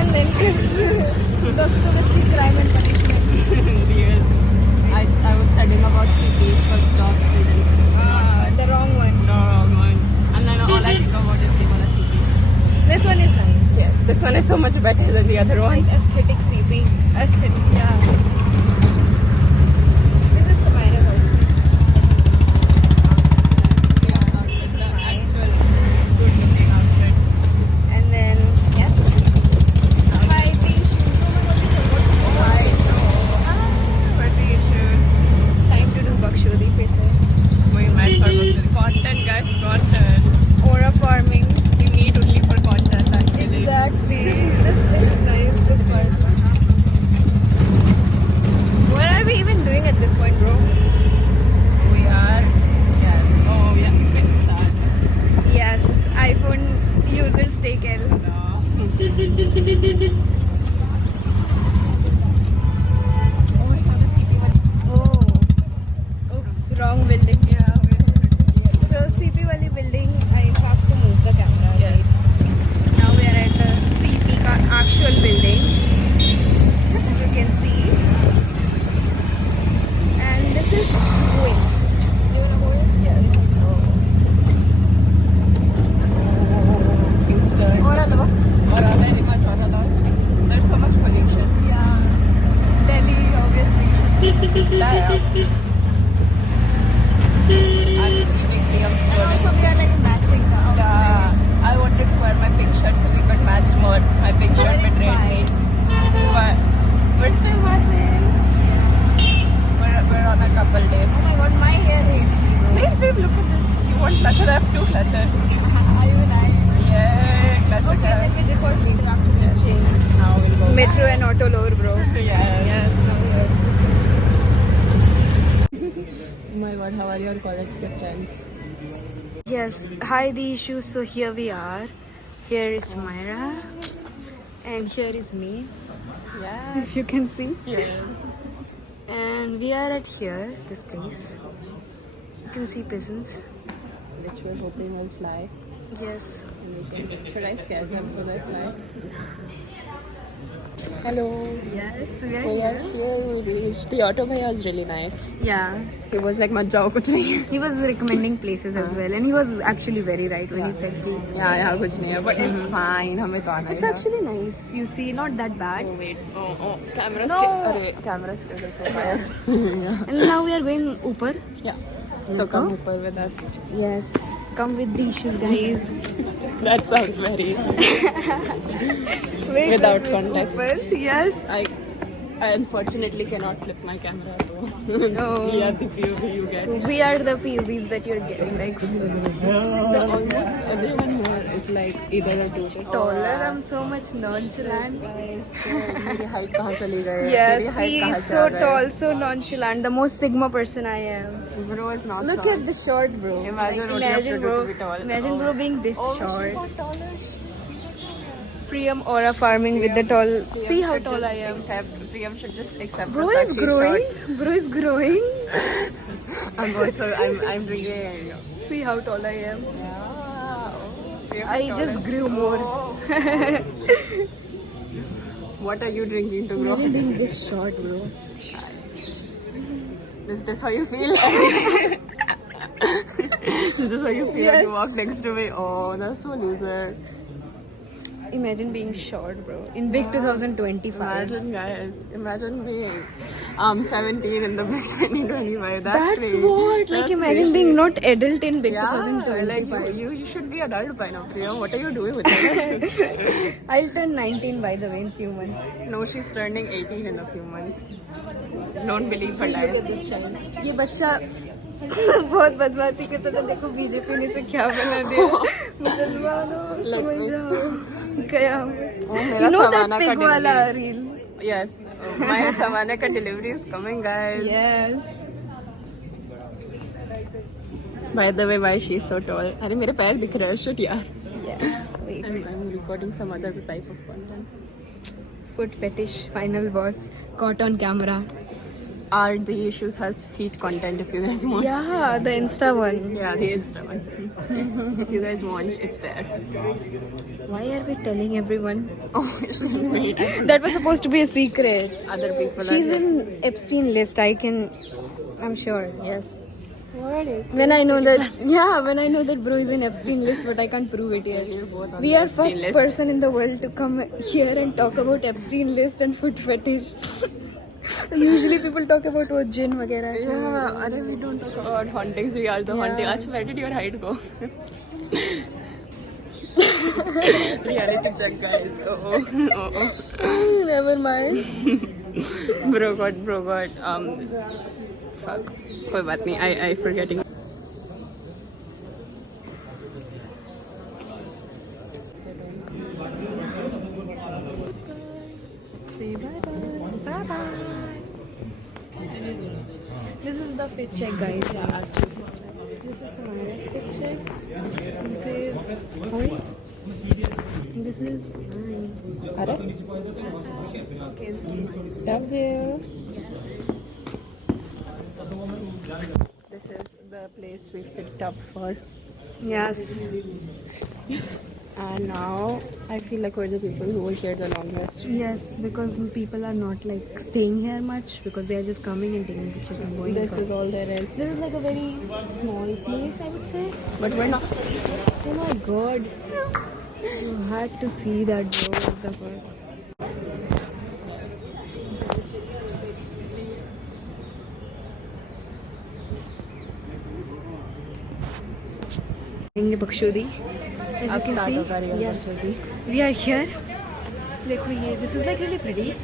and then Dostoevsky Crime and Punishment. Real. I was studying about CP, first law student. The wrong one. No, wrong one. And then all I think about is Demola CP. This one is nice. Yes, this one is so much better than the other one. Like aesthetic CP. Aesthetic, yeah. This is Samira though. And then, yes. Hi, Tishu. Time to do Bakshodi फिर से. Content, guys, content. Aura farming. We need only for content, actually. Exactly. This place is nice. This one. What are we even doing at this point, bro? We are. Yes. Oh, we are doing that. Yes, iPhone users take L. No. Oh. Oops, wrong building. Yeah, So CP wali building, I have to move the camera. Yes. Now we are at the CP ka actual building, as you can see. And this is Wing. You know Wing? Yes. Huge turn. Or a loss. Or very much or a lot. There's so much pollution. Yeah. Delhi, obviously. Yeah. I'm eating Liam's And food. also we are like matching the outfit. Yeah. I wanted to wear my pink shirt so we could match more. My pink shirt But it's betrayed me. fine. But we're still matching. We're on a couple dates. Oh my god, my hair hates me, bro. Same, look at this. You want clutcher? I have two clutchers. Even I. Yeah, clutcher. Okay, then we record later after reaching Now we'll go. Metro and Auto Lower, bro. Yeah. Yes, now we are. Oh my god, how are your college friends? Yes, hi the issue. So here we are. Here is Myra. And here is me, Yeah. if you can see. Yes. And we are at here, this place. You can see pigeons. Which we're hoping will fly. Yes. Should I scare them so they fly? Hello. Yes, we are We are here. here. We reached. The auto bhaiya was really nice. Yeah. He was like, "Mat jao, kuch nahi hai." He was recommending places as well. And he was actually very right when he said ki, Yeah, kuch nahi hai. But it's fine. हमें तो आना it's ही है. actually nice. You see, not that bad. Oh wait. Oh. Camera No. Arey, camera skill is so bad. And now we are going upar. Yeah. Let's So come go. upar with us. Yes. Come with the issues, guys. That sounds very. Without context. Upar. Yes. I unfortunately cannot flip my camera. So. Oh. We are the POV you get. So we are the POVs that you're getting, like Almost everyone here is like either a teacher taller. I'm so much nonchalant. Guys, मेरी height कहाँ चली गई? Yes, मेरी height he कहाँ is से so आ गई? tall, so nonchalant. The most Sigma person I am. Bro is not Look tall. at the short, bro. Imagine what you have to do bro. to be tall. Imagine, Oh. bro, being this Oh, short. she got taller. Priyam aura farming with the tall. Priyam See how should tall just I am. Priyam should just accept. Bro that is she's growing. short. Bro is growing. I'm drinking. See how tall I am. Yeah. Oh, Priyam I is just taller. grew more. Oh. What are you drinking to grow? Imagine being this short, bro. Is this how you feel? Is this how you feel when Yes. you walk next to me? Oh, that's so loser. Imagine being short, bro. In big 2025. Imagine, guys. Imagine being 17 in the big 2025. That's That's me. what. Like, That's imagine me. being not adult in big Yeah, 2025. like you should be adult by now, Priya. What are you doing with that? I'll turn 19 by the way in few months. No, she's turning 18 in a few months. Don't believe her Look at lies. this child. ये बच्चा बहुत बदमाशी करता था. देखो BJP ने से क्या बना दिया. मुसलमानों समझ जाओ गया. मेरा You know that Savannah का pig वाला delivery. reel? Yes, my Savannah ka delivery is coming, guys. Yes. By the way, why she's so tall? अरे मेरे पैर दिख रहे हैं. Shit यार. Yes. Wait. I'm recording some other type of content. Foot fetish. Final boss. Caught on camera. Are the issues has feed content if you guys want. Yeah, the Insta one. Yeah, the Insta one. If you guys want, it's there. Why are we telling everyone? Oh, wait. That was supposed to be a secret. Other people She's are in Epstein list. I'm sure. Yes. What is When I know that bro is in Epstein list, but I can't prove it yet. We are Epstein first list. person in the world to come here and talk about Epstein list and foot fetish. Usually people talk about what gin वगैरह. Yeah, अरे we don't talk about hauntings. We are the haunting. अच्छा, where did your height go? Reality check, guys. Oh. Never mind. Bro got. Fuck. कोई बात नहीं. I forgetting. Say bye bye. Bye bye. This is the fit check, guys. This is Samara's fit check. This is mine. This is mine. अरे. Okay, this is mine. Love you. This is the place we picked up for. Yes. And now I feel like we're the people who were here the longest. Yes, because people are not like staying here much because they are just coming and taking pictures and going. This is all there is. This is like a very small place, I would say. But we're not. Oh my god. You had to see that, bro. What the fuck? Bakshudi. As you can see, yes, we are here. देखो ये, this is like really pretty,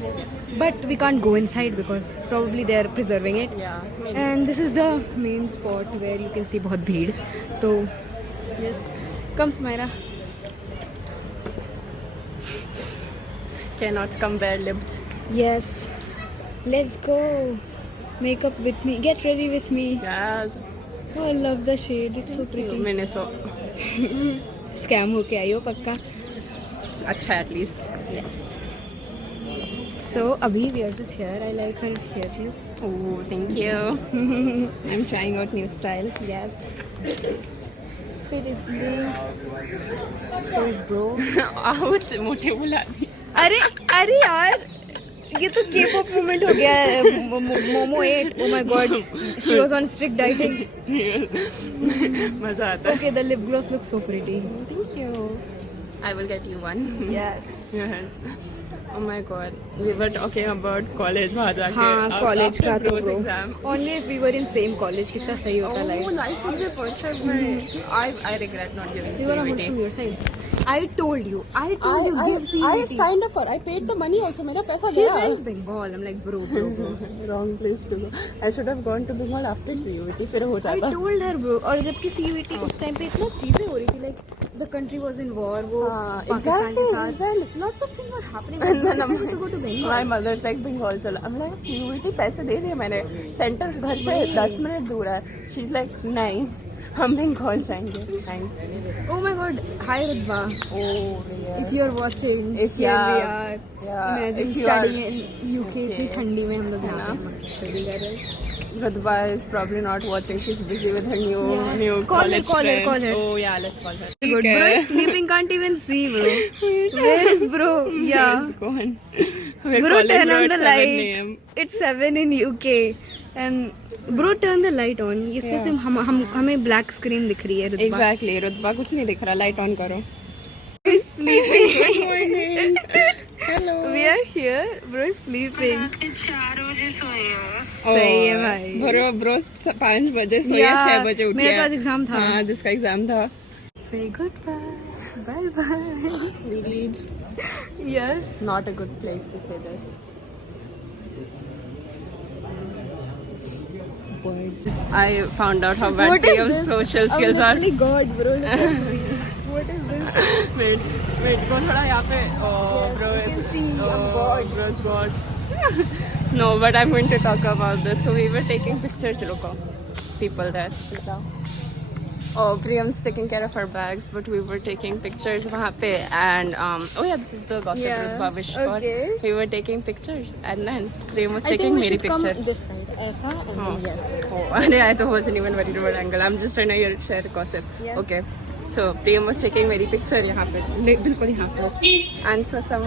but we can't go inside because probably they are preserving it. Yeah. And this is the main spot where you can see बहुत भीड़. तो yes, come Sumaira. Cannot come bare-lipped. Yes, let's go. Make up with me. Get ready with me. Yes. Oh, I love the shade. It's so pretty. मैंने so Scam होके आई हो पक्का. अच्छा at least. Yes. So अभी we are just here. I like her hair too. Oh, thank you. I'm trying out new styles. Yes. Fit is eating. So is bro. Ouch, मोटे बुला दी. अरे यार, ये तो K-pop moment हो गया है. Momo ate. Oh my god. She was on strict dieting. मजा आता है. Okay, the lip gloss looks so pretty. Thank you. I will get you one. Yes. Yes. Oh my god. We were talking about college वहाँ जाके. हाँ, college का तो bro. Exam. Only if we were in same college, कितना सही होता Oh, life. life would be perfect. I regret not giving You were on CVT. from your side. I told you, give CVT. I signed up for. I paid the money also. मेरा पैसा She गया. went Bengal. I'm like, bro. Wrong place to go. I should have gone to Bengal after CVT. फिर हो I जाता. told her, bro. और जबकि CVT उस time पे इतना चीजें हो रही थी, like the country was in war. वो पाकिस्तान के साथ. Lots of things were happening. And then to go to Bengal. my mother like Bengal चला. I'm like CVT पैसे दे दिए मैंने. सेंटर घर से 10 मिनट दूर है. She's like नहीं. हम बंगाल जाएंगे. Oh my god. Hi Rudba. Oh yeah. If you're watching, If here yeah, we are. yeah, Imagine if you studying are- in UK इतनी ठंडी में हम लोग है यहाँ ना? पे study कर रहे हैं. Radba is probably not watching. She's busy with her new Yeah. Call her, college call her, friend. call her. Oh yeah, let's call her. Good. Bro is sleeping, can't even see, bro. Where is bro? Yeah. Go on. We're Bro, calling turn bro on at the 7 light. AM. It's 7 in UK. And bro, turn the light on. इसमें से हमें black screen दिख रही है. रुतबा. Exactly. Radba कुछ नहीं दिख रहा. Light on करो. He's sleeping. Good morning. Hello. We are here. Bro is sleeping. 4 बजे सोए हो. सही है भाई. Bro 5 बजे सोया, Yeah, 6 बजे उठी मेरा है. तो आज exam था. हाँ, जिसका एग्जाम था. Say goodbye. Bye bye. We reached. Yes. Not a good place to say this. I found out how bad What is Priya's this? social I'm skills are. literally God, bro. Look at me. What is this? Wait, कौन खड़ा है यहाँ पे? Oh, Yes, bro you is. can see, I'm God. Bro's God. No, but I'm going to talk about this. So we were taking pictures. Look, people there. Oh, Priyam's taking care of her bags, but we were taking pictures वहाँ पे, and oh yeah, this is the gossip Rutba wish spot. Okay. We were taking pictures, and then Priyam was I think taking we मेरी should come picture. this side. ऐसा and then yes. Oh, and I wasn't even worried about angle. I'm just trying to share gossip. Yes. Okay. So Priyam was taking मेरी picture यहाँ पे, बिल्कुल यहाँ पे, and so some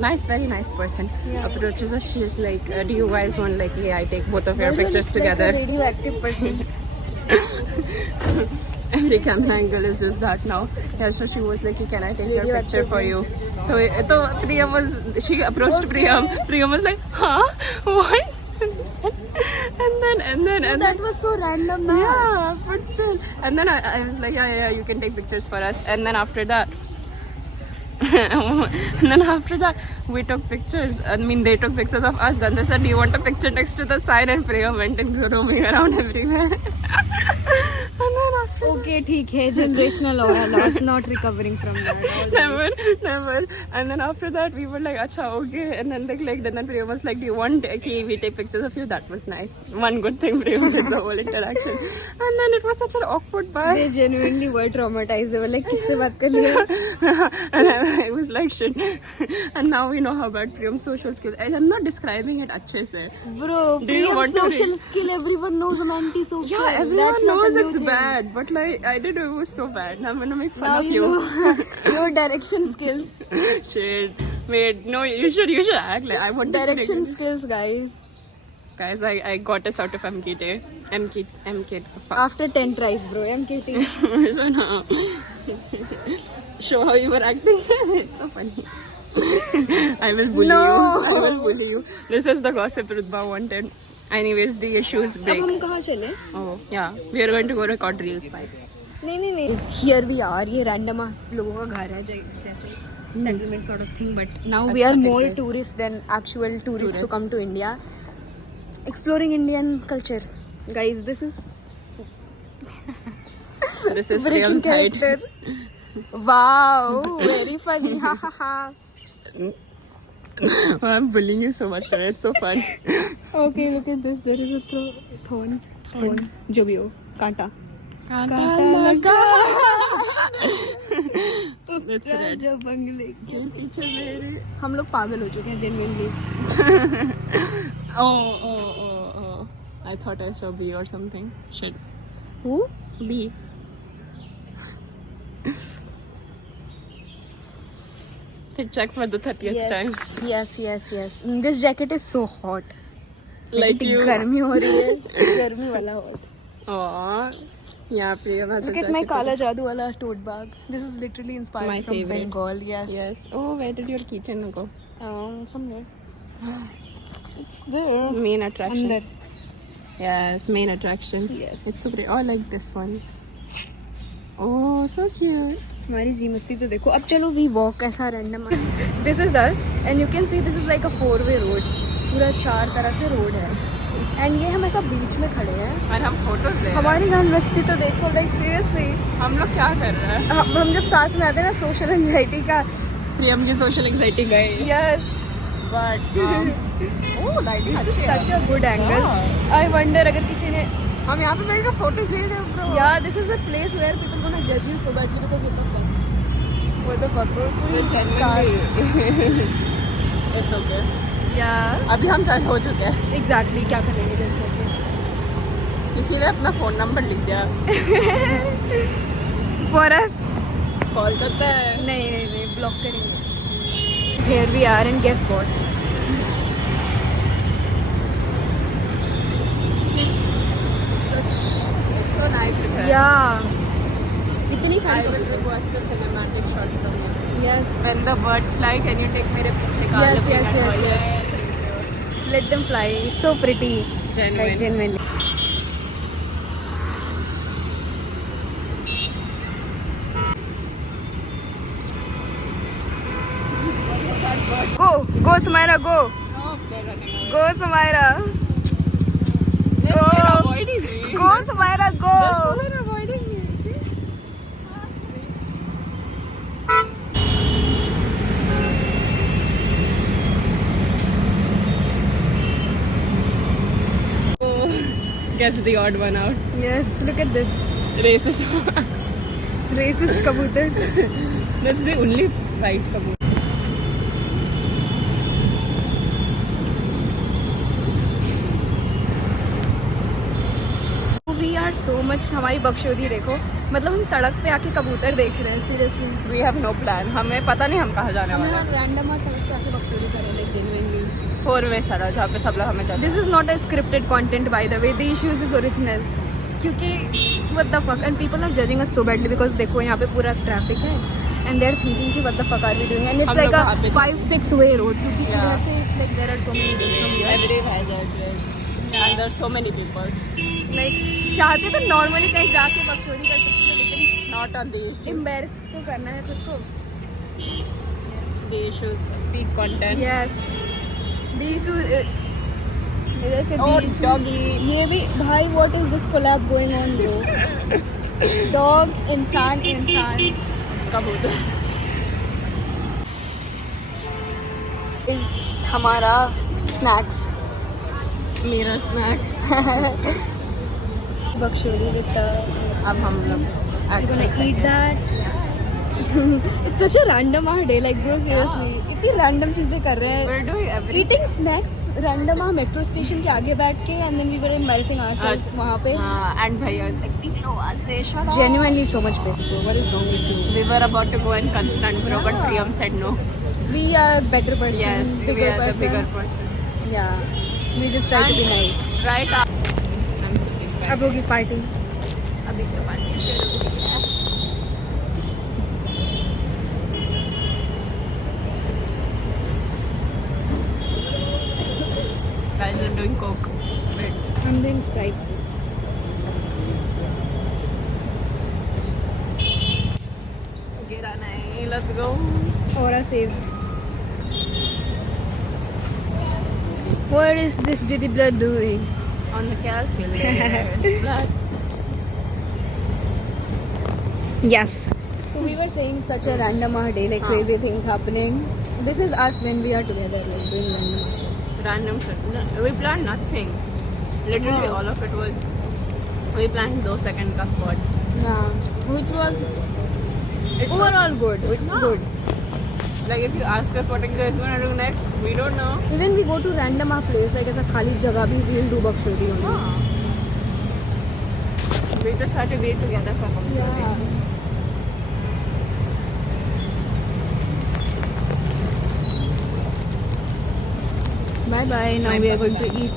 nice, very nice person approaches us. She's like, "Do you guys want like, yeah, I take both of your pictures together?" Like a radioactive person. Every camera angle is just that now. Yeah, so she was like, "Can I take your picture for you?" So Priyam was, she approached Priyam. Priyam was like, "Huh? What?" and then That was so random. Na? yeah, but still. And then I was like, yeah, you can take pictures for us. And then after that, we took pictures. I mean, they took pictures of us. Then they said, "Do you want a picture next to the sign?" And Priya went and roaming around everywhere. And then after Okay, ठीक है. Generational aura loss, not recovering from that. never. And then after that, we were like, "Acha, okay." And then then Priya was like, "Do you want we take pictures of you?" That was nice. One good thing Priya did the whole interaction. And then it was such an awkward part. They genuinely were traumatized. They were like, किससे बात कर लिया? And I was like, shit. And now we know how bad Priyam's social skills. I'm not describing it अच्छे से. Bro, Do you want to social read? skill, everyone knows I'm anti-social. Yeah, everyone That's not knows a new it's thing. bad, but like I didn't know it was so bad. Now I'm gonna make fun Now of you you. know your direction skills. Shit. Wait, no, you should act like I want Direction skills, guys. Guys, I got us out of MKT. MKT. After 10 tries, bro. MKT. So now, show how you were acting. It's so funny. I will bully No. you. I will bully you. This is the gossip Rutba wanted. Anyways, the issue is अब big. हम कहाँ चले? Oh, yeah. We are going to go record reels by. नहीं. Here we are. ये random लोगों का घर है जैसे settlement sort of thing. But now we are more tourists than actual tourists who come to India. Exploring Indian culture. Guys, this is Priyam's height. Wow, very funny. Ha ha ha. I'm bullying you so much today. It's so fun. Okay, look at this. There is a thorn. जो भी हो, कांटा. It's red. राजा बंगले के पीछे मेरे. हम लोग पागल हो चुके हैं genuinely. Oh. I thought I saw B or something. Shit. Who? B. Check for the 30th time. Yes. This jacket is so hot. Like you. गर्मी हो रही है. गर्मी वाला hot. Aww. Yeah, Priya. Look at my Kala Jadoo wala tote bag. This is literally inspired My from favorite. Bengal. Yes. Oh, where did your keychain go? Somewhere. It's there. Main attraction. Andar. Yes, main attraction. Yes. It's super. Oh, I like this one. Oh, so cute. हमारी जी मस्ती तो देखो. अब चलो we walk ऐसा random. This is us and you can see this is like a 4-way road. पूरा 4 तरह से road है. And ये हम ऐसा बीच में खड़े हैं. और हम फोटोज ले. हमारी गान मस्ती तो देखो. Like seriously. हम लोग क्या कर रहे हैं? हम जब साथ में आते हैं ना social anxiety का. प्रियम की social anxiety गई. Yes. But oh, lighting This is अच्छी है. such a good angle. I wonder अगर किसी ने हम यहाँ पे बैठ के फोटोज ले रहे हैं bro. Yeah, this is a place where people gonna judge you so badly because what the fuck bro. Genuinely. It's okay. Yeah. अभी हम जज हो चुके हैं. Exactly. क्या करेंगे जज करके? किसी ने अपना फोन नंबर लिख दिया. For us. कॉल करते हैं. नहीं ब्लॉक करेंगे. Here we are and guess what? It's so nice in here. Yeah. इतनी I सारी will request a cinematic shot from you. Yes. When the birds fly, can you take मेरे पीछे का? Yes. Let them fly. It's so pretty. Genuine. Like genuinely. Go Sumaira, go. No, they're running away. Go Sumaira. They're avoiding me. Go Sumaira, go. They're avoiding me. Guess the odd one out. Yes, look at this. Racist. Racist kabutar. That's the only white kabutar. We are so much. हमारी बकचोदी देखो, मतलब हम सड़क पे आके कबूतर देख रहे हैं. Seriously. We have no plan. हमें पता नहीं हम कहाँ जाने हम वाले यहाँ हैं. रैंडम सड़क पे आके बकचोदी कर रहे हैं, like genuinely. 4-way सड़क जहाँ पे सब लोग हमें जाते This is not a scripted content, by the way. The issue is original. क्योंकि what the fuck, and people are judging us so badly because देखो यहाँ पे पूरा traffic है, and they're thinking कि what the fuck are we doing, and it's हम like लोग a वहाँ पे 5-6 way road. क्योंकि Yeah. इधर से it's like there are so many roads from here. Every has and there's so many people. Like चाहते तो normally कहीं जाके बकचोदी कर सकते हैं, लेकिन Not on the issues. embarrass तो करना है खुद को. The issues, the content. Yes. These इधर से Oh, these doggy. ये भी भाई what is this collab going on bro? Dog इंसान कबूतर. is हमारा snacks. मेरा snack. बकचोदी with the अब हम लोग we're actually gonna eat that. It's such a random day, like bro seriously. इतनी random चीजें कर रहे हैं. We're doing everything. Eating snacks random metro station के आगे बैठ के, and then we were embarrassing ourselves वहाँ पे. And भैया was like, "Tino, say shut up." Genuinely so much space bro. What is wrong with you? We were about to go and confront bro, but Priyam said no. We are better person, Yes, bigger we are person. the bigger person. Yeah, we just try to be nice. Right up. I'm sitting back. अब होगी party. अभी तो party शुरू हो गई है. Guys are doing coke. Wait. I'm doing Sprite. गिरा नहीं. Let's go. Aura save. What is this Diddy blood doing? On the calculator. Blood. Yes. So we were saying such a random day, like crazy things happening. This is us when we are together, like doing random shit. Random shit. No, we planned nothing. Literally Oh. all of it was. We planned 2 second ka spot. Yeah. Which was It's overall good. Good. Like if you ask us what you guys gonna do next, we don't know. Even we go to random place, like ऐसा खाली जगह भी we'll do बकचोदी only. We just had to be together for a Yeah. Bye bye. Now Bye we are bye. going to eat.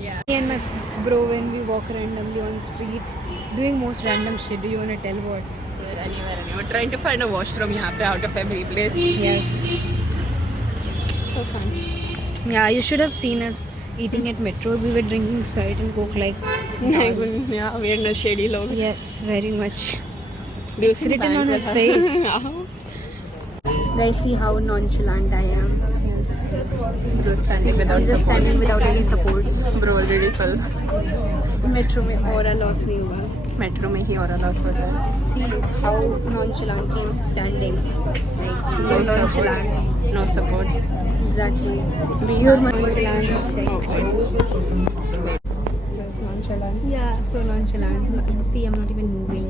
Yeah. Me and my bro, when we walk randomly on streets, doing most random shit. Do you wanna tell what? We're anywhere. Trying to find a washroom यहाँ पे out of every place. Yes. So fun. Yeah, you should have seen us eating at Metro. We were drinking Sprite and Coke like. Yeah, we're in a shady log. Yes, very much. It's written on her face. Guys, see how nonchalant I am. Yes. Bro standing without I'm just support. standing without any support. Bro already fell. Metro में aura loss नहीं हुआ. Metro में ही और loss होता है. See how nonchalantly I'm standing. Like so No nonchalant. support. No support. Exactly. We You're have- nonchalant. Oh, wait. That's nonchalant. Yeah, so nonchalant. See, I'm not even moving.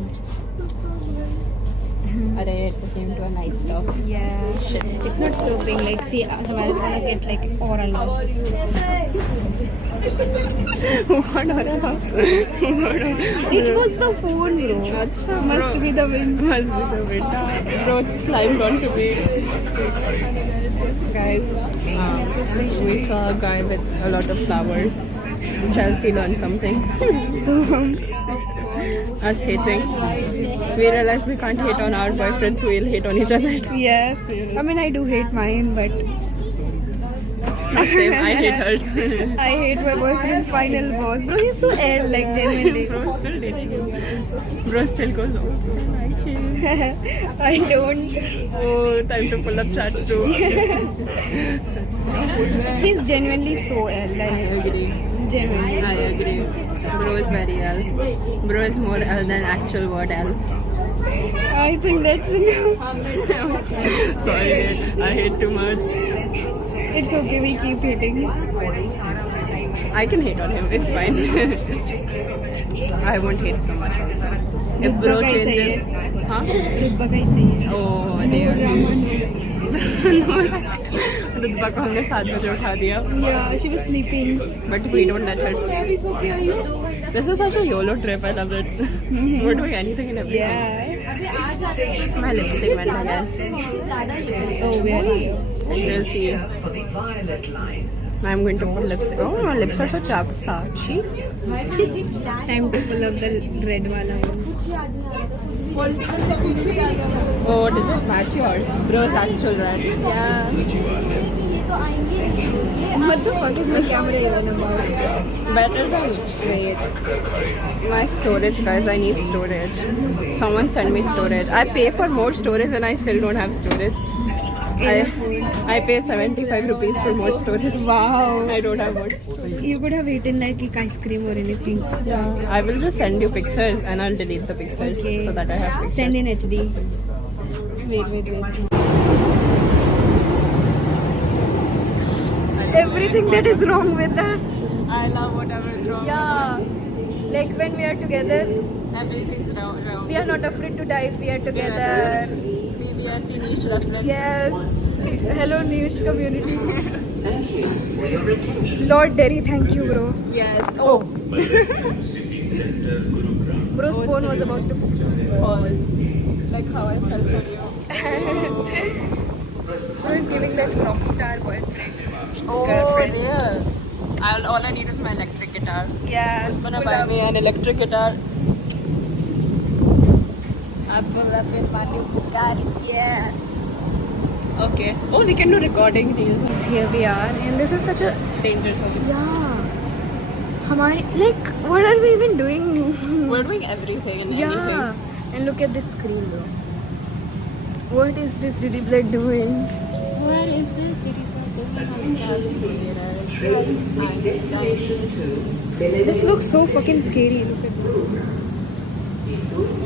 Arey, it came to a nice stop. Yeah. Shit. It's not soaping. Like, see, Samara's gonna get like aura loss. What are loss? It was the phone, bro. Achha, Must bro. be the wind. Must be the wind. Bro climbed onto me. Guys, we saw a guy with a lot of flowers. Chelsea learned something. So, Us hating. We realized we can't hate on our boyfriends, we'll hate on each other. yes. I mean, I do hate mine, but Same, I hate hers. I hate my boyfriend. Final boss, bro. He's so L, like genuinely. Bro still dating him. Bro still goes, oh, I like him. I don't. Oh, time to pull up chat too. He's genuinely so L, I like agree. genuinely. I agree. Bro is very L. Bro is more L than actual word L. I think that's enough. Sorry, I hate too much. It's okay. We keep hating. I can hate on him. It's fine. I won't hate so much also. If bro changes, huh? रुतबा का ही सही है. Oh, dear. रुतबा को हमने 7 बजे उठा दिया. Yeah, she was sleeping. But we don't let her sleep. Sorry, okay, are you? This is such a YOLO trip. I love it. We're doing anything and everything. Yeah. My lipstick went again. Oh, where? And we'll see. I'm going to put lipstick. Oh, my lips are so chapped. Sachi. Time to pull up the red wala one. Oh, what is it? Match yours. Bro's actual red. Yeah. What the fuck is my camera even about? Better than. Wait. My storage, guys. I need storage. Someone send me storage. I pay for more storage and I still don't have storage. I pay 75 rupees for more storage. Wow. I don't have more storage. You could have eaten like ice cream or anything. I will just send you pictures and I'll delete the pictures Okay. so that I have pictures. Send in HD. Wait. Everything that is wrong with us. I love whatever is wrong. Yeah. Like when we are together, Everything's wrong. we are not afraid to die if we are together. CBSE niche reference. Yes. Hello, niche community. Lord Derry, thank you, bro. Yes. Oh. Bro's phone was about to Fall. Like how I felt for you. Bro is giving that rock star boyfriend. Oh, Girlfriend. real. All I need is my electric guitar. Yes. Gonna pull buy up. me an electric guitar. Yes. Okay. Oh, we can do recording reels. Here we are, and this is such a Danger zone. yeah. हमारे like what are we even doing? We're doing everything and Yeah. anything. And look at this screen, bro. What is this Diddy Blood doing? What is this? This looks so fucking scary. Look at this.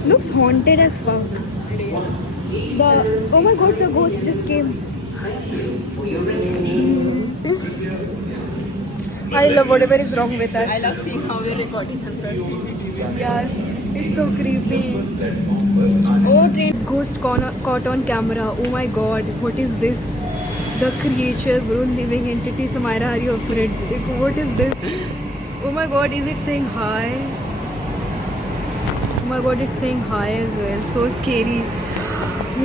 Looks haunted as fuck. Oh my god, the ghost just came. I love whatever is wrong with us. I love seeing how we're recording in person. Yes, it's so creepy. Oh, train ghost caught on camera. Oh my god, what is this? The creature, bro, living entity. Samaira, are you afraid? Like, what is this? Oh my god, is it saying hi? Oh my god, it's saying hi as well. So scary.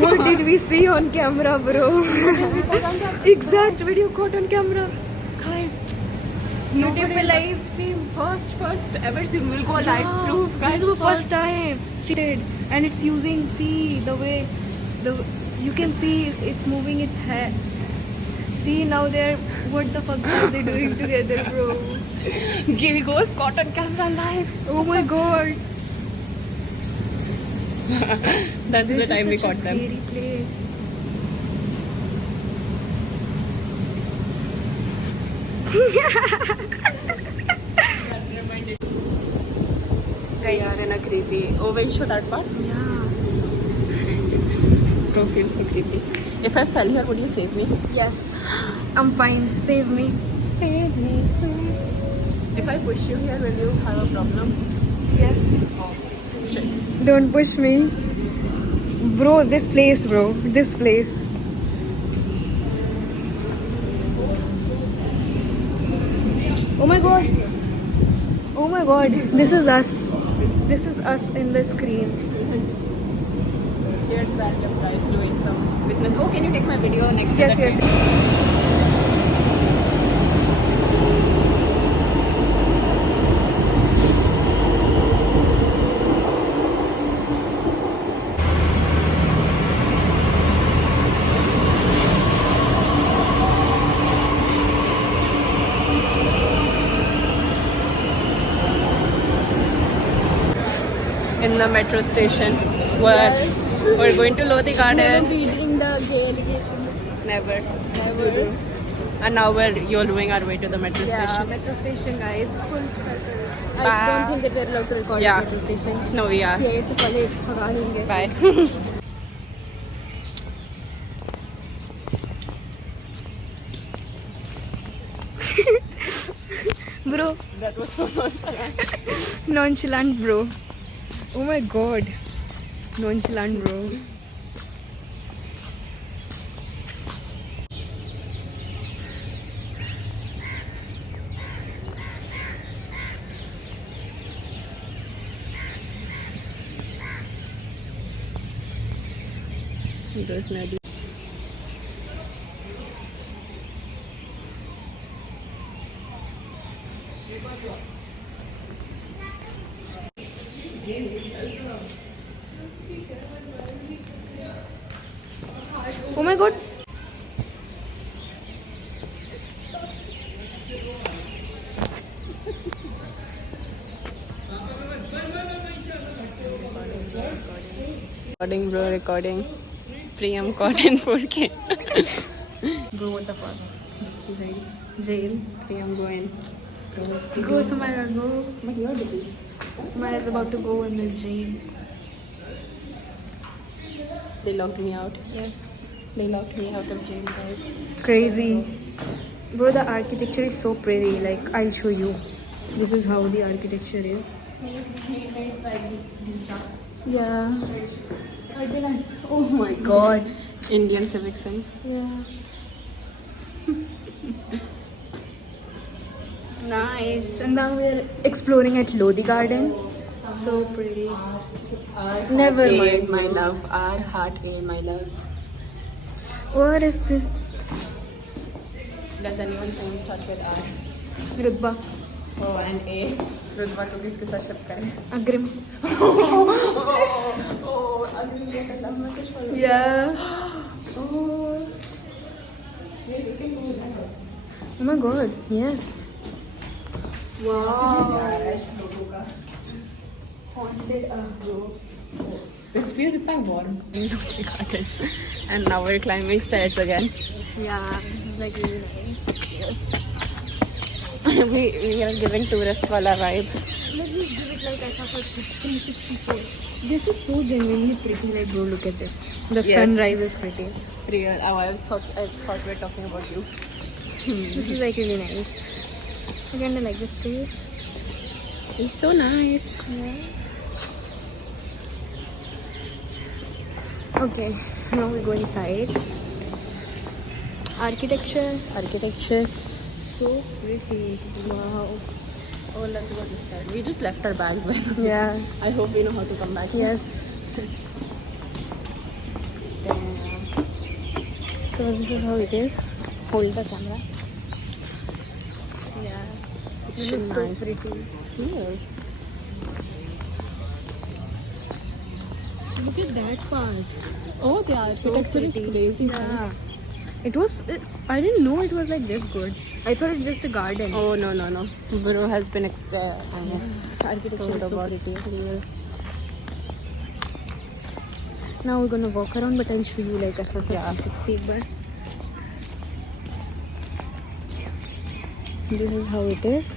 What did we see on camera, bro? Exact video caught on camera. Guys, YouTube live stream. first ever sim will go live proof. This Guys, is the first time. And it's using, see the way, you can see it's moving its head. See now what the fuck are they doing together, bro? Gary goes caught on camera live. Oh my god. That's This the time we is such caught a them. scary place. They are in a creepy. Oh, will you show that part? Yeah. Bro feels so creepy. If I fell here, would you save me? Yes. I'm fine. Save me. Save me soon. If I push you here, will you have a problem? Yes. Oh, shit. Don't push me. Bro, this place, bro. This place. Oh my god. Oh my god. This is us. This is us in the screens. Here's random guys doing some business. Oh, can you take my video next Yes, to the yes. in the metro station where we're going to Lodi Never Garden. beating the gay allegations. Never. Never. And now we're YOLOing our way to the metro Yeah, station. metro station, guys. Full circle. I Bye. don't think that we're allowed to record Yeah. at metro station. No, we are. CIA से पहले भगा देंगे. Bye. Bro, That was so nonchalant. nonchalant bro. Oh my god. Nonchalant bro. Rosemary. Oh my god. Recording, bro, recording. Priyam caught in 4K. Bro, what the fuck? Jail. Priyam, go in. Go, Samara, go. Samara is about to go in the jail. They locked me out. Yes. They locked me out of jail, guys. Crazy. Bro, the architecture is so pretty. Like, I'll show you. This is how the architecture is. Yeah. Oh my god. Indian civic sense. Yeah. Nice. And now we're exploring at Lodi Garden. So pretty. Never mind. my love. Our heart A, my love. What is this? Does anyone's name start with R? Rutba. Oh, and A. Rutba to kiske sath chapka hai? Agrim. Oh, Agri ne love message for you. Yeah. Oh. Oh my god. Yes. Wow. This feels so warm. And now we're climbing stairs again. Yeah. This is like really nice. Yes. we are giving tourist wala vibe. Let me give it like I for 364. This is so genuinely pretty. Like, bro, look at this. The Yes. sunrise is pretty. Real. I thought we were talking about you. This is like really nice. I kind of like this place. It's so nice. Yeah. Okay, now we go inside. Architecture, so pretty. Wow. Oh, let's go this side. We just left our bags by the way. Yeah. I hope we know how to come back. Yes. Damn. So this is how it is. Hold the camera. Yeah. This is so Nice. pretty. Cool. Look at that part. Oh, the So architecture is pretty. crazy. Yeah. It was. I didn't know it was like this good. I thought it's just a garden. Oh, no. Bro has been Architecture is so about pretty. Now we're gonna walk around, but I'll show you like a 360. But this is how it is.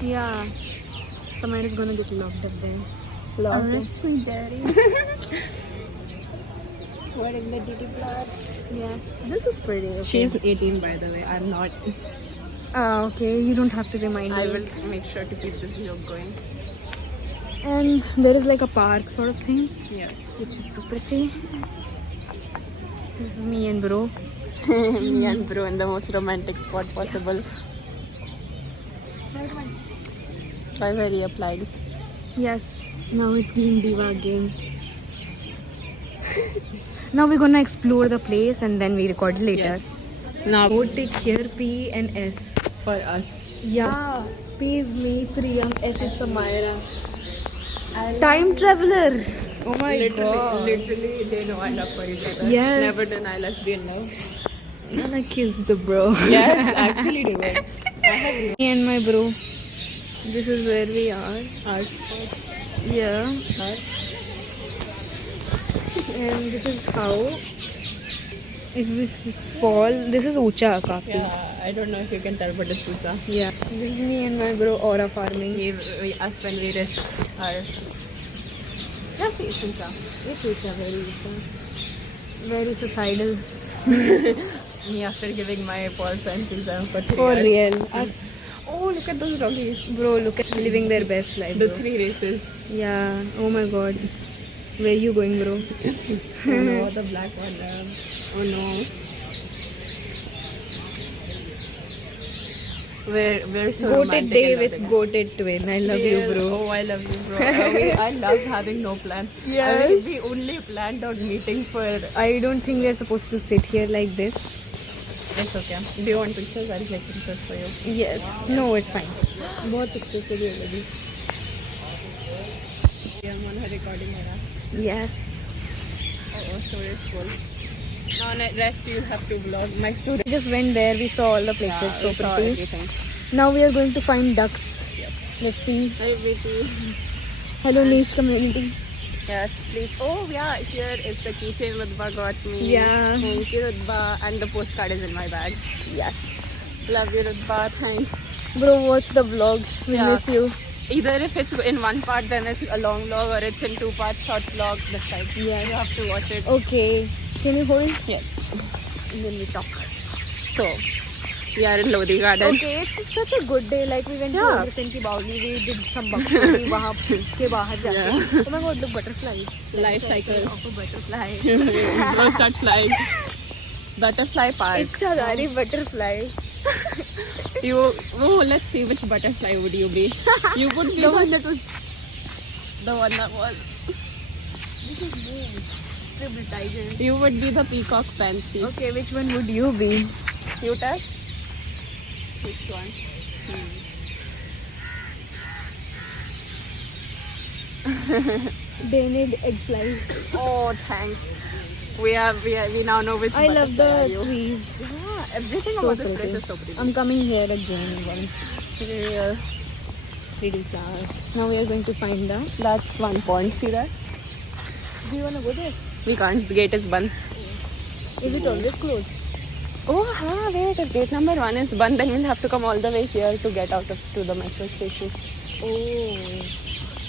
Yeah. Samara is gonna get locked up there. Arrest me, daddy. What in the DT plot? Yes. This is pretty. Okay. She's 18, by the way. I'm not. Okay. You don't have to remind I me. will make sure to keep this joke going. And there is like a park sort of thing, Yes. which is so pretty. This is me and bro. Me and bro in the most romantic spot possible. Try where he applied. Yes. Now it's giving diva again. Now we're gonna explore the place and then we record later. Yes. Now Go take here P and S. for us. Yeah. P is me, Priyam, S is Samira. Time traveler. Oh my god. Literally, they know I love for each other. Yes. Never deny lesbian love. I'm gonna kiss the bro. Yes, actually do it. Me and my bro. This is where we are. Our spots. Yeah. Our And this is how if we fall, this is Ucha Kafi. Yeah, I don't know if you can tell, but it's Sucha. Yeah. This is me and my bro aura farming. Us when we risk our. Yeah, see, it's Sucha. It's Ucha, very Ucha. Very suicidal. me after giving my Paul Science exam for 3 For years. real. Us, Oh, look at those doggies. bro, look at living their best life. The Bro. 3 races. Yeah. Oh my god. Where you going, bro? Oh no, the black one. Oh no. We're so Goated romantic day and with loving. goated twin. I love you, Real. bro. Oh, I love you, bro. I love having no plan. Yes. We only planned on meeting for. I don't think we're supposed to sit here like this. It's okay. Do you want pictures? I'll take pictures for you. Yes. No, it's fine. बहुत pictures for you already. Yeah, I'm on her recording era. Yes. Oh, so it's full. On at rest, you have to vlog my story. We just went there. We saw all the places. So we saw pretty. everything. Now we are going to find ducks. Yes. Let's see. Very pretty. Hello, niche community. Yes, please. Oh, yeah, here is the keychain Rudba got me. Yeah. Thank you, Rudba. And the postcard is in my bag. Yes. Love you, Rudba. Thanks. Bro, watch the vlog. We Yeah. miss you. Either if it's in one part, then it's a long vlog, or it's in 2 parts, short vlog, this side. Yes. You have to watch it. Okay. Can you hold? Yes. And then we talk. So, we are in Lodi Garden. Okay, it's such a good day. Like we went to Yeah. Agrasen ki Baoli. We did some bakshari वहाँ के बाहर जाके. Yeah. Oh my god, look, butterflies. Life cycle. Of a butterfly. Now start flying. Butterfly park. Ichhadari butterfly. Let's see which butterfly would you be. You would be The one that was the one that was. scribbled tiger. You would be the peacock fancy. Okay, which one would you be? You tell? Which one? Danid eggfly. Oh, thanks. We now know which I love butterfly are the you. trees. Yeah, everything So about this pretty. place is so pretty. I'm coming here again once. Real. Pretty flowers. Now we are going to find the. That's one point. See that? Do you wanna go there? We can't. The gate is band. Is it always closed? Oh, wait. If gate number 1 is band, then we'll have to come all the way here to get out to the metro station. Oh.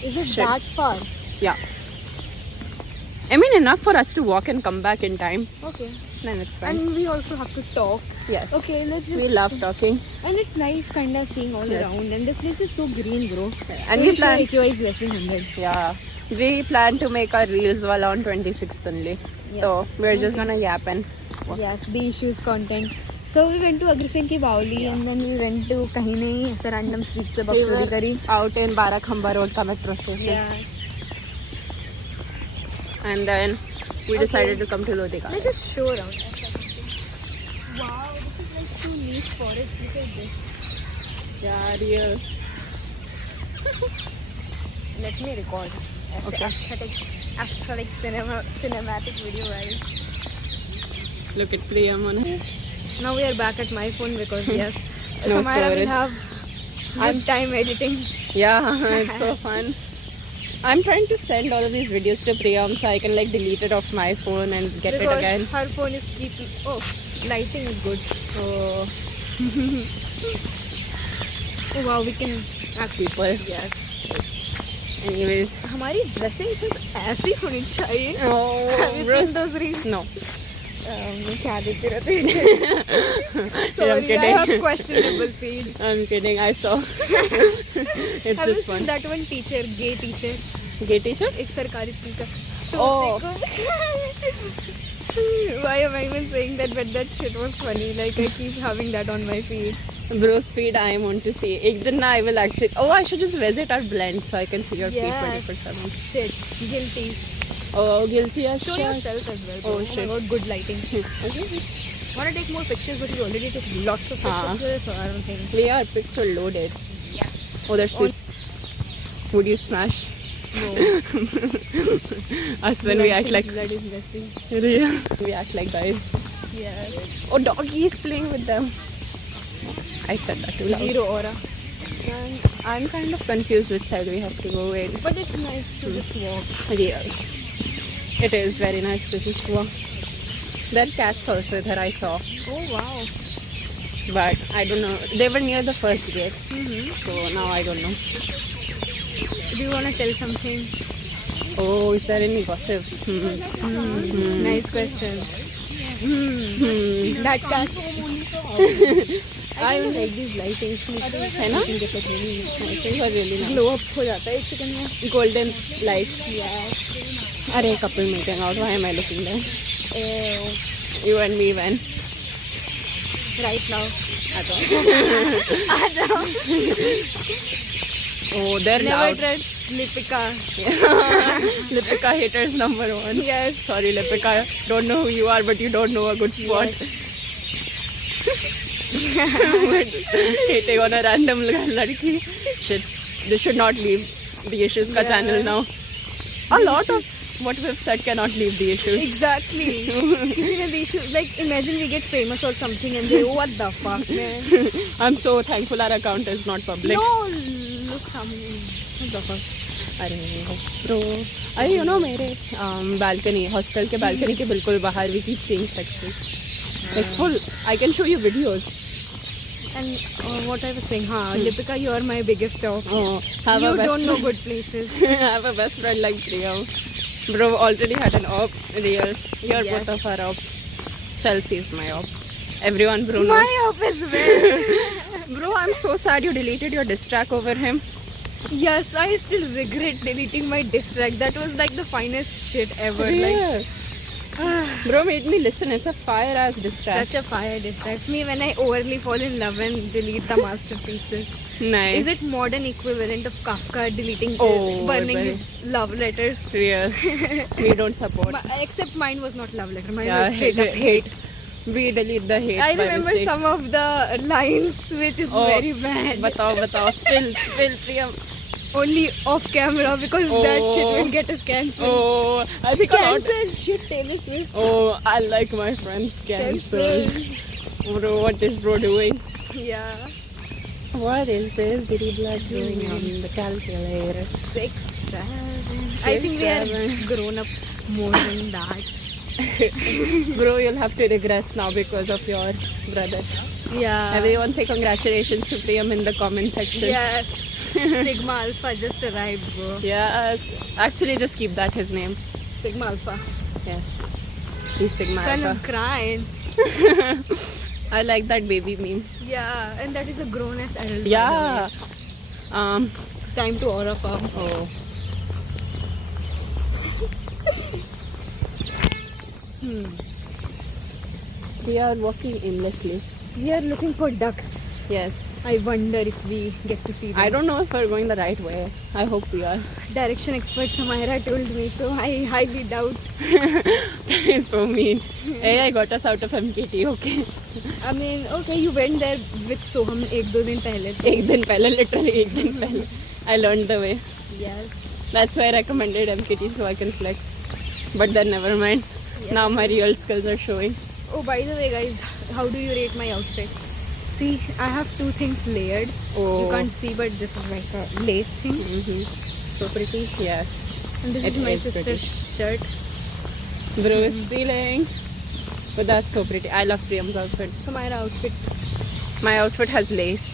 Is it Shit. that far? Yeah. I mean, enough for us to walk and come back in time. Okay. Then it's fine. And we also have to talk. Yes. Okay, let's just. We love talking. And it's nice kind of seeing all Yes. around. And this place is so green, bro. And Pretty we sure plan. AQI is less than 100. Yeah. We plan to make our reels while on 26th only. Yes. So we're just gonna yap and. Yes, the issue is content. So we went to Agrasen ki Baoli and then we went to kahin nahi aisa random street pe We baksuri were kari. out in Barakhamba Road ka metro station. Yeah. And then we Okay. decided to come to Lodi Garden. Let's just show around. Wow, this is like so niche forest. Look at this. Yeah, real. Let me record. Okay. Aesthetic cinematic video, guys. Look at Priyam on it. Now we are back at my phone because yes, No Samara will storage. have good time editing. Yeah, it's so fun. I'm trying to send all of these videos to Priyam so I can like delete it off my phone and get Because it again. her phone is keeping. Oh, lighting is good. Oh, Oh wow, we can act. people. Yes. Anyways. हमारी dressing sense ऐसी होनी चाहिए. Oh, Have you seen those reels? No. मैं क्या देखती रहती हूँ. Sorry, I kidding. have questionable feed. I'm kidding. I saw. It's Have you just seen fun. that one teacher, gay teacher? Gay teacher? एक सरकारी स्कूल का. तो Oh. देखो. Why am I even saying that? But that shit was funny. Like I keep having that on my feed. Bro's feed I want to see. एक दिन I will actually. Oh, I should just visit our blend so I can see your feed Yes. 24/7. Shit. Guilty. Oh, guilty as Show charged. yourself as well. Oh, Oh my shit. god, good lighting. Okay. Wanna take more pictures, but you already took lots of pictures here, so I don't think. We are picture loaded. Yes. Oh, there's On- Would you smash No. us when we act like blood is messy. real? We act like guys. Yeah. Oh, doggy is playing with them. I said that too loud. Zero aura. And I'm kind of confused which side we have to go in. But it's nice to just walk. Real. It is very nice to just walk. There are cats also that I saw, Oh wow. but I don't know. They were near the first gate, Mm-hmm. so now I don't know. Do you wanna tell something? Oh, is there any gossip? Nice question. That cat. I will like these lightings. है ना? It was really nice. Glow up हो जाता है एक second में. Golden light. अरे couple meeting out. Why am I looking there? You and me when? Right now. Oh, they're Never loud. trust Lipika. Lipika haters number 1. Yes. Sorry, Lipika. Don't know who you are, but you don't know a good spot. Hating on a random ladki. Shit. They should not leave the issues ka channel now. A lot of what we've said cannot leave the issues. Exactly. किसी ने the issue, like imagine we get famous or something and they, what the fuck, man. I'm so thankful our account is not public. No, look something. What the fuck. अरे bro, अरे you know मेरे balcony, hostel के balcony के बिल्कुल बाहर we keep seeing sex pics. Like full, I can show you videos. And what I was saying, Lipika, you are my biggest star. Oh, have You a best don't know friend. good places. I have a best friend like Priyam. Bro already had an op, real. You're Yes. both of our ops. Chelsea is my op. Everyone, bro, knows. My office where? Bro, I'm so sad you deleted your diss track over him. Yes, I still regret deleting my diss track. That was like the finest shit ever. Like, Bro made me listen. It's a fire ass diss track. such a fire diss track. Me when I overly fall in love and delete the masterpieces. Nice. Is it modern equivalent of Kafka deleting, Oh, burning very. his love letters? Real. We don't support. Except mine was not love letter. Mine Yeah, was straight up hate. We delete the hate I by remember mistake. some of the lines which is Oh, very bad. बताओ. Spill, Priyam. Only off camera because that shit Oh. will get us cancelled. Oh, I think I not. Cancelled shit, Taylor Swift. Oh, I like my friends cancelled. Bro, what is bro doing? Yeah. What is this? Did he blood doing on the calculator? 6, 7. I think we are 7. grown up more than that. Bro, you'll have to regress now because of your brother. Yeah. Everyone say congratulations to Priyam in the comment section. Yes. Sigma Alpha just arrived, bro. Yes. Actually, just keep that his name. Sigma Alpha. Yes. He's Sigma Son, I'm Alpha. crying. I like that baby meme. Yeah, and that is a grown ass adult. by Yeah. the way. Time to aura farm. Oh. We are walking aimlessly. We are looking for ducks. Yes. I wonder if we get to see them. I don't know if we're going the right way. I hope we are. Direction expert Samaira told me, so I highly doubt. That is so mean. Hey, I got us out of MKT, okay? I mean, okay, you went there with Soham 1-2 दिन पहले. एक दिन पहले, literally एक दिन पहले. I learned the way. Yes. That's why I recommended MKT so I can flex. But then never mind. Now my real skills are showing. Oh, by the way, guys, how do you rate my outfit? See, I have 2 things layered. Oh. You can't see, but this is like a lace thing. So pretty. Yes. And this It is my is sister's pretty. shirt. Bro is stealing. But that's so pretty. I love Priyam's outfit. Samaira outfit. My outfit has lace.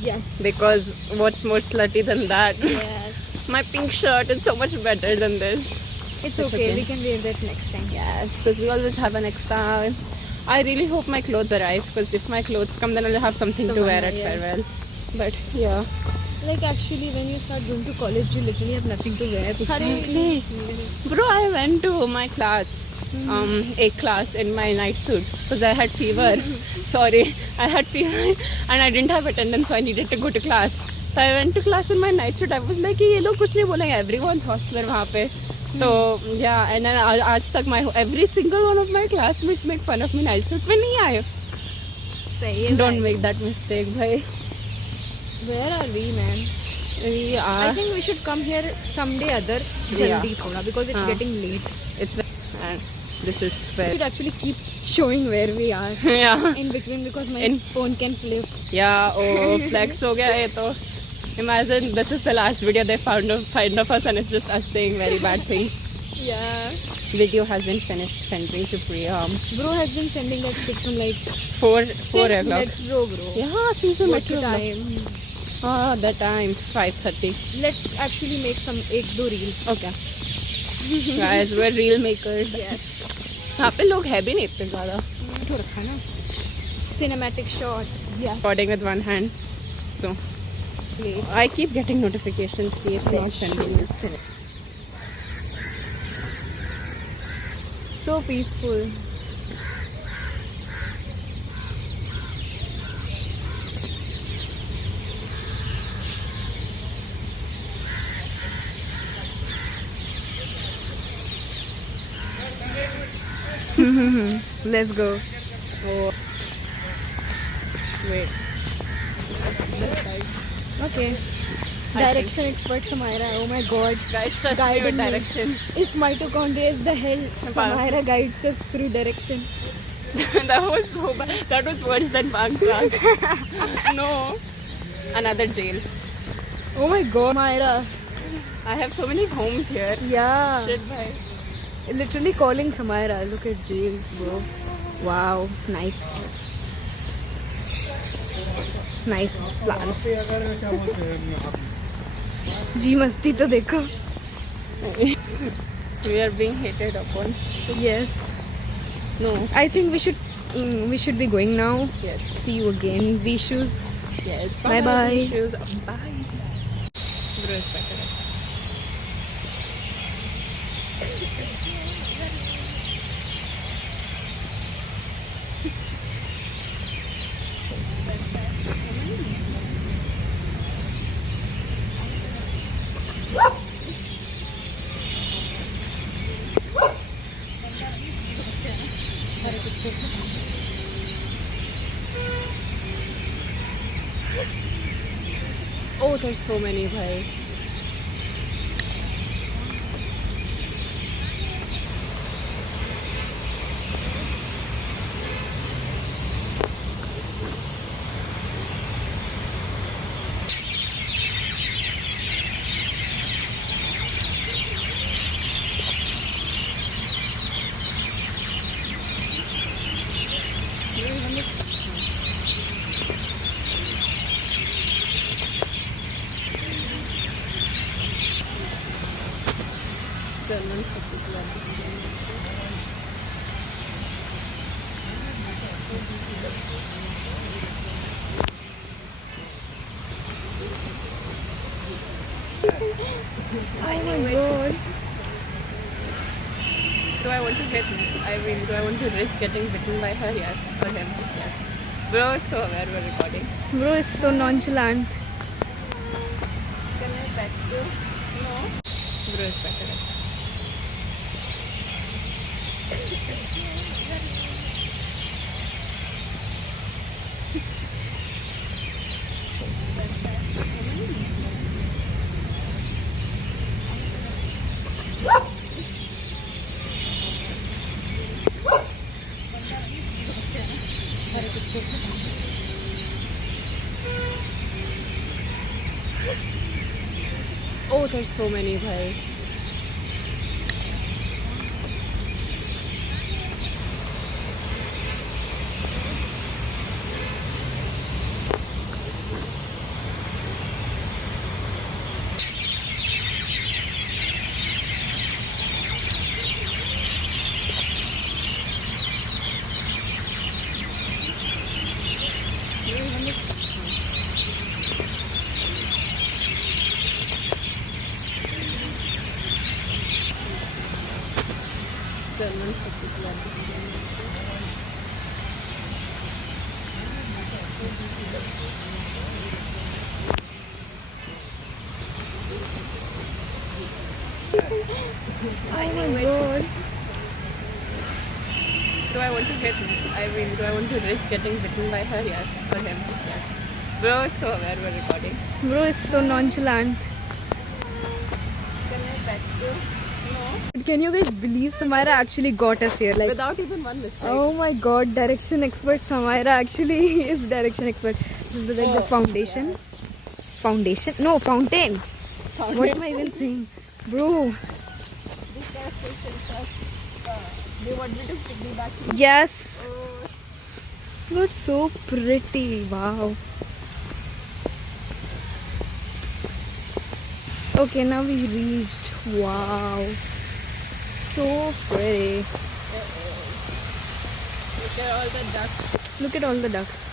Yes. Because what's more slutty than that? Yes. My pink shirt is so much better than this. It's It's okay. okay. We can wear that next time. Yes, because we always have a next time. I really hope my clothes arrive because if my clothes come, then I'll have something to wear at yeah. farewell. But yeah. Like actually, when you start going to college, you literally have nothing to wear. Exactly. Bro, I went to my class, a class in my night suit because I had fever. Sorry, I had fever and I didn't have attendance, so I needed to go to class. So I went to class in my night suit. I was like, ये लोग कुछ नहीं बोलेंगे. Everyone's hostler वहाँ पे. So yeah, and then आज तक every single one of my classmates make fun of me night suit में नहीं आए. सही है. Don't make that mistake, bhai. Where are we, man? We I are. think we should come here someday other jaldi thoda because it's getting late. It's and this is We where. should actually keep showing where we are Yeah. in between because my phone can flip. Yeah, oh, flex ho gaya hai to. Imagine this is the last video they find of us and it's just us saying very bad things. Yeah. Video hasn't finished sending to Priyam. Bro has been sending that shit from like 4 since o'clock. Metro, bro. Yeah, since the What metro. time? Ah, the time 5:30. Let's actually make some 1-2 reels. Okay. Guys, we're reel makers. Yes. यहाँ पे लोग है भी नहीं इतने ज़्यादा. तो रखा ना cinematic shot. Yeah. Recording with one hand. So I keep getting notifications. Please not sending me. So peaceful. Let's go. Oh. Wait. Okay. Direction expert Samaira. Oh my god. Guys, trust me Guiding with me. directions. If mitochondria is the hell, Samaira guides us through direction. That was so bad. That was worse than Bangkok. No. Another jail. Oh my god, Samaira. I have so many homes here. Yeah. Shit, bhai. Literally calling Samaira. Look at jails, bro. Wow. Nice. Nice plans. जी मस्ती तो देखो. We are being hated upon. Yes. No. I think we should be going now. Yes. See you again. These shoes. Yes. Bye bye. Shoes. Bye. Bro, it's better. Oh, there's so many, bhai. German Oh my god. Do I want to do I want to risk getting bitten by her? Yes. Or him? Yes. Bro is so aware we're recording. Bro is so nonchalant. Can I pet you? No. Bro is better. Oh, there's so many, bhai. German Oh my god. Do I want to risk getting bitten by her? Yes. Or him? Yes. Bro is so aware we're recording. Bro is so nonchalant. Can I pet you? No. Can you guys believe Samaira actually got us here? Like, Without even one mistake. oh my god, direction expert Samaira actually is direction expert. This is like the foundation. Foundation? No, fountain. What am I even saying? Bro. They wanted to pick me back. Yes. That's so pretty. Wow. Okay, now we reached. Wow. So pretty. Look at all the ducks. Look at all the ducks.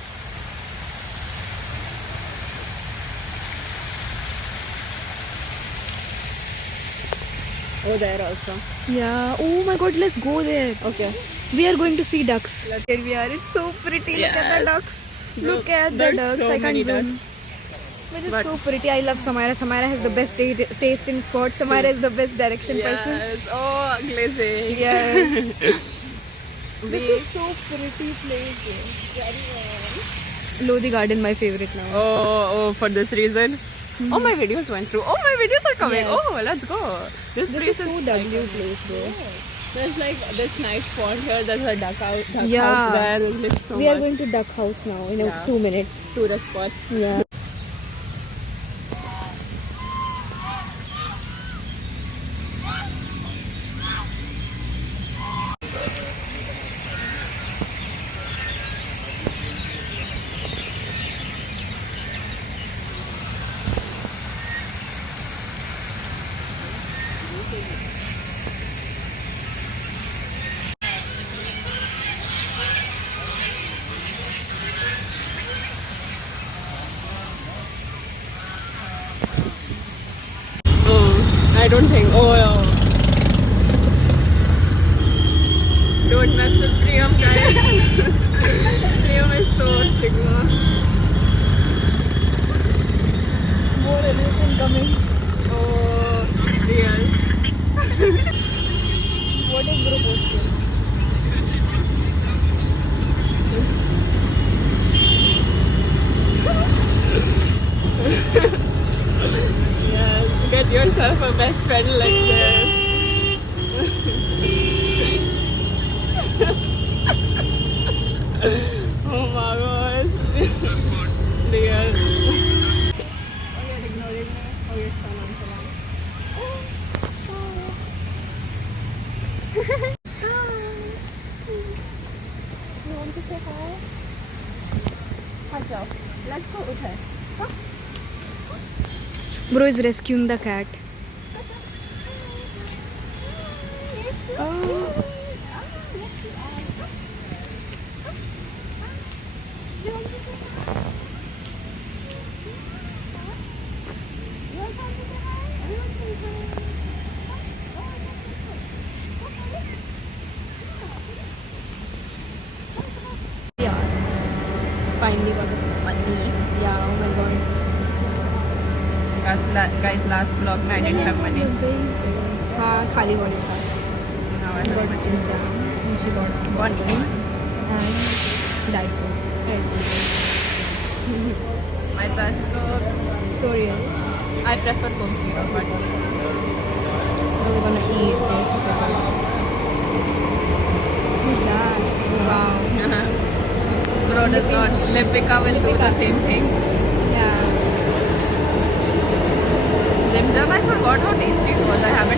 Oh, there also. Yeah. Oh my God, let's go there. Okay. We are going to see ducks. Here we are. It's so pretty. Look at the Yes. ducks. Bro, Look at the there's ducks. so I many can't zoom. ducks. But it's But- so pretty. I love Samara. Samara has the best taste in sports. Samara is the best direction person. Yes. Oh, glazing. Yes. This We- is so pretty place. Lodi Garden, my favorite now. Oh, for this reason. Oh, my videos went through. Oh, my videos are coming. Yes. Oh, let's go. This This place is so W place, bro. There's like this nice pond here. There's a duck Yeah. house there. There's like so We are much going to Duck House now in Yeah. 2 minutes. tourist spots. Yeah. Oh, I don't think. Oh, yeah. Don't mess with Priyam, guys. Priyam is so sigma. More innocent coming. Oh, real. What is bro posting? Yes, get yourself a best friend like this. Oh my gosh. Real. Oh, you're ignoring me? Oh, you're so nonchalant. You want to say hi? Achha, let's go उधर. Bro is rescuing the cat. Oh. Yeah. Finally got us. Yeah, oh my god. Guys, last vlog I didn't have money. हाँ खाली wallet था. Now I I have got money. ginger and she got One. and diaper. My chance to. So real. I prefer Coke Zero, but Now we're gonna eat this because who's that? Wow. bro does not. Lipika will do the same thing. Yeah. Jim Jam, I forgot how tasty it was. I have